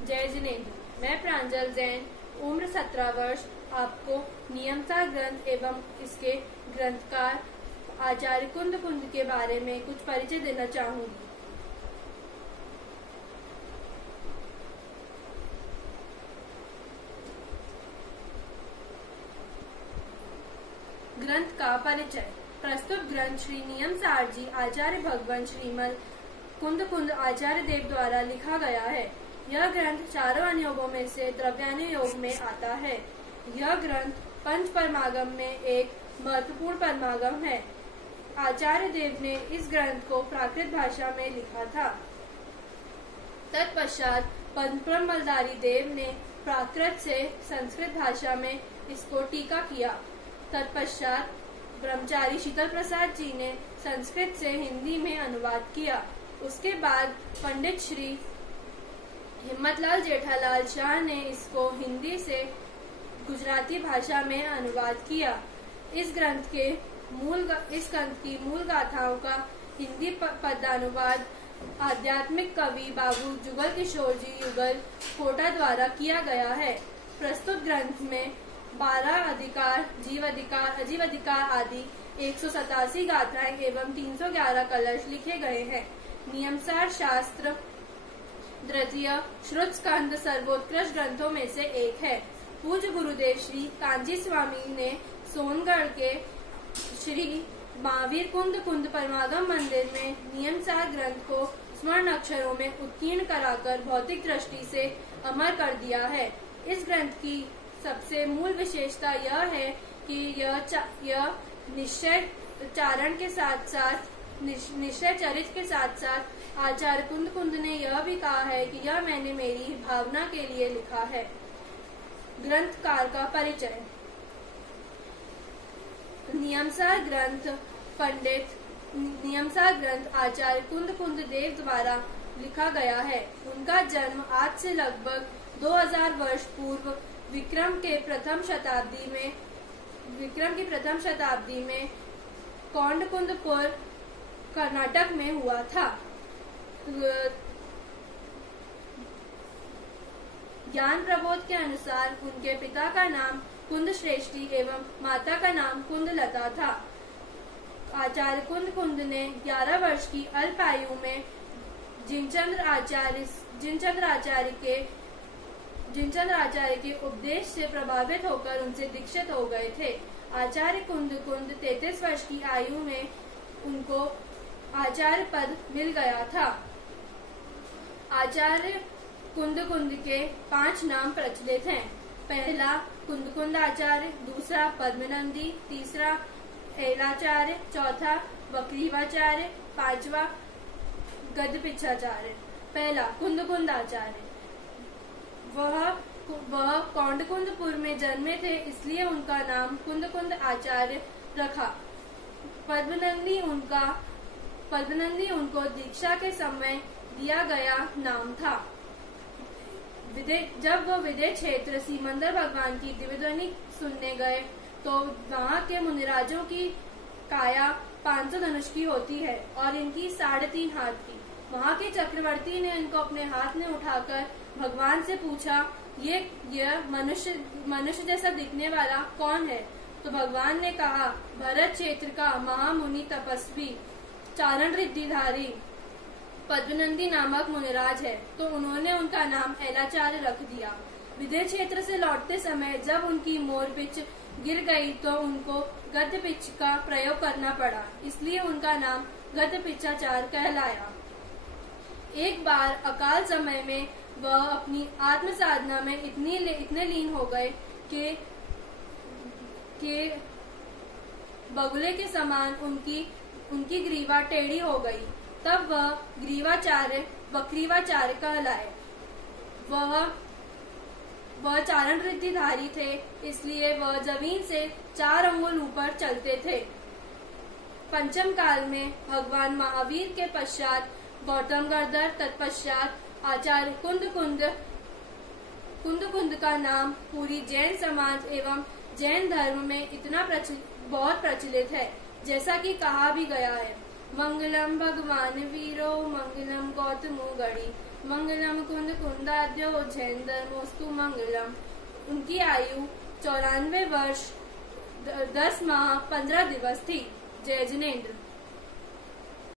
जय जिनेन्द्र। मैं प्रांजल जैन, उम्र 17 वर्ष, आपको नियमसार ग्रंथ एवं इसके ग्रंथकार आचार्य कुंद कुंद के बारे में कुछ परिचय देना चाहूंगी। ग्रंथ का परिचय। प्रस्तुत ग्रंथ श्री नियमसार जी आचार्य भगवान श्रीमद कुंद कुंद आचार्य देव द्वारा लिखा गया है। यह ग्रंथ चारों अनुयोगों में से द्रव्यानुयोग में आता है। यह ग्रंथ पंच परमागम में एक महत्वपूर्ण परमागम है। आचार्य देव ने इस ग्रंथ को प्राकृत भाषा में लिखा था। तत्पश्चात पंचम मलदारी देव ने प्राकृत से संस्कृत भाषा में इसको टीका किया। तत्पश्चात ब्रह्मचारी शीतल प्रसाद जी ने संस्कृत से हिंदी में अनुवाद किया। उसके बाद पंडित श्री हिम्मतलाल जेठालाल शाह ने इसको हिंदी से गुजराती भाषा में अनुवाद किया। इस ग्रंथ की मूल गाथाओं का हिंदी पदानुवाद आध्यात्मिक कवि बाबू जुगल किशोर जी युगल कोटा द्वारा किया गया है। प्रस्तुत ग्रंथ में 12 अधिकार, जीव अधिकार, अजीव अधिकार आदि 187 गाथाएं एवं 311 कलश लिखे गए हैं। नियमसार शास्त्र द्वितीय श्रुत स्कंद सर्वोत्कृष्ट ग्रंथों में से एक है। पूज्य गुरुदेव श्री कांजी स्वामी ने सोनगढ़ के श्री महावीर कुंद कुंद परमागम मंदिर में नियमसार ग्रंथ को स्वर्ण अक्षरों में उत्कीर्ण कराकर भौतिक दृष्टि से अमर कर दिया है। इस ग्रंथ की सबसे मूल विशेषता यह है कि यह निश्चय चारण के साथ साथ निश्चय चरित्र के साथ साथ आचार्य कुंद कुंद ने यह भी कहा है कि यह मैंने मेरी भावना के लिए लिखा है। ग्रंथकार का परिचय। नियमसार ग्रंथ आचार्य कुंद कुंद देव द्वारा लिखा गया है। उनका जन्म आज से लगभग 2000 वर्ष पूर्व विक्रम की प्रथम शताब्दी में कौंडकुंदपुर कर्नाटक में हुआ था। ज्ञान प्रबोध के अनुसार उनके पिता का नाम कुंद श्रेष्ठी एवं माता का नाम कुंदलता था। आचार्य कुंद कुंद ने 11 वर्ष की अल्प आयु में जिनचंद्र आचार्य के उपदेश से प्रभावित होकर उनसे दीक्षित हो गए थे। आचार्य कुंद कुंद 33 वर्ष की आयु में उनको आचार्य पद मिल गया था। आचार्य कुंद कुंद के 5 नाम प्रचलित हैं। पहला कुंद कुंद आचार्य, दूसरा पद्मनंदी, तीसरा ऐलाचार्य, चौथा वक्रीवाचार्य, 5वां गदपिच्छाचार्य। पहला कुंद कुंद आचार्य। वह कौंडकुंदपुर में जन्मे थे, इसलिए उनका नाम कुंद कुंद आचार्य रखा। पद्मनंदी उनको दीक्षा के समय दिया गया नाम था। जब वो विदेह क्षेत्र सीमंदर भगवान की दिव्यध्वनि सुनने गए तो वहाँ के मुनिराजों की काया 500 धनुष की होती है और इनकी 3.5 हाथ की। वहाँ के चक्रवर्ती ने इनको अपने हाथ में उठाकर भगवान से पूछा, ये मनुष्य जैसा दिखने वाला कौन है? तो भगवान ने कहा, भरत क्षेत्र का महामुनि तपस्वी चारण रिद्धिधारी पद्मनंदी नामक मुनिराज है। तो उन्होंने उनका नाम ऐलाचार्य रख दिया। विदेह क्षेत्र से लौटते समय जब उनकी मोर पिच गिर गई तो उनको गद्य पिच का प्रयोग करना पड़ा, इसलिए उनका नाम गद्य पिच्छाचार्य कहलाया। एक बार अकाल समय में वह अपनी आत्म साधना में इतने लीन हो गए कि बगुले के समान उनकी ग्रीवा टेढ़ी हो गई। तब वह ग्रीवाचार्य वक्रीवाचार्य कहलाए। वह चारण रिद्धिधारी थे, इसलिए वह जमीन से 4 अंगुल ऊपर चलते थे। पंचम काल में भगवान महावीर के पश्चात गौतम गर्दर, तत्पश्चात आचार्य कुंद कुंद का नाम पूरी जैन समाज एवं जैन धर्म में बहुत प्रचलित है। जैसा कि कहा भी गया है, मंगलम भगवान वीरो मंगलम गौतमो गढ़ी मंगलम कुंद कुंदाद्यो जैन धर्मोस्तु मंगलम। उनकी आयु 94 वर्ष 10 माह 15 दिवस थी। जय जिनेन्द्र।